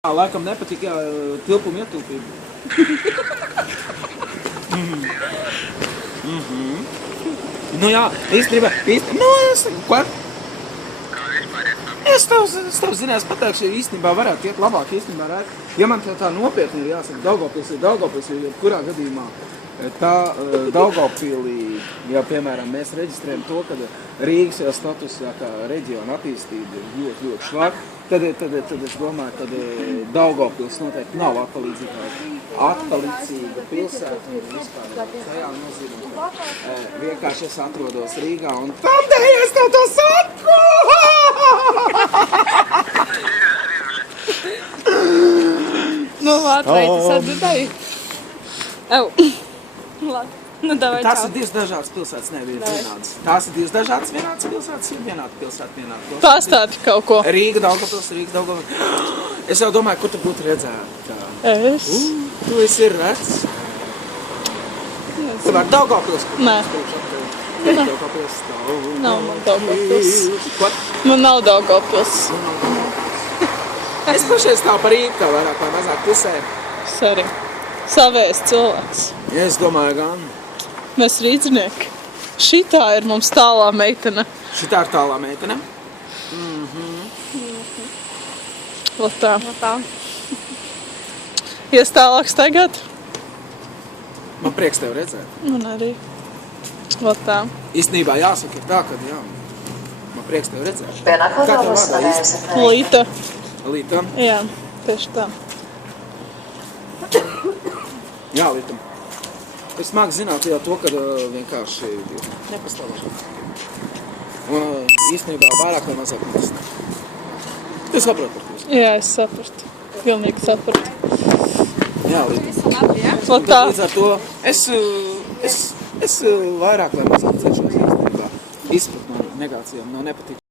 Laikam nepatīk, jā, tilpuma ietilpība. Nu jā, īstenībā, ko? Es tev zinās pateikšu, īstenībā varētu iet labāk, īstenībā varētu. Ja man tā nopietni ir jāsaka, Daugavpils ir jebkurā gadījumā. Tā Daugavpilī, ja piemēram mēs reģistrējam to, ka Rīgas jau status kā reģiona attīstība ir ļoti švaka, tad es domāju, ka Daugavpils noteikti nav atpalicīga pilsēta un vispār tajā nozīmē. Vienkārši es atrodos Rīgā un tādēļ es tev to saku! Nu, Latvija, tas atbildēji. Ew. Nu, davai, Tās ir divas dažādas pilsētas, neviens vienādas. Tās ir divas dažādas vienādas pilsētas, ir vienāda pilsēta, vienāda pilsēta. Pastādi kaut ko. Rīga, Daugavpils. Es jau domāju, kur tu būtu redzēta. Es? Tu esi redz. Tu var Daugavpils? Nē. Daugavpils stāv. Nav man Daugavpils. Ko? Man nav Daugavpils. Es pašai stāvu par Rīgu, tā vairāk vai mazāk pusē. Sorry. Savējs cilvēks. Ja, es domāju gan. Mēs rīdznieki. Šitā ir mums tālā meitene. Šitā ir tālā meitene? Latā. Ies tālāk staigāt? Man prieks tev redzēt. Man arī. Latā. Īstenībā jāsaka ir tā, ka jā. Man prieks tev redzēt. Kā tev vārdā īsti? Līta. Līta? Jā, tieši tā. Jā, Līta. Es smagi zinātu jau to, ka vienkārši nepastāvošu. Un īstenībā vairāk vai mazāk nepastāv. Tu saproti par to? Jā, es sapratu. Pilnīgi sapratu. Jā, Līta. Latā. Līdz ar to es vairāk vai mazāk cenšos īstenībā izprat no negācijām, no nepatīk.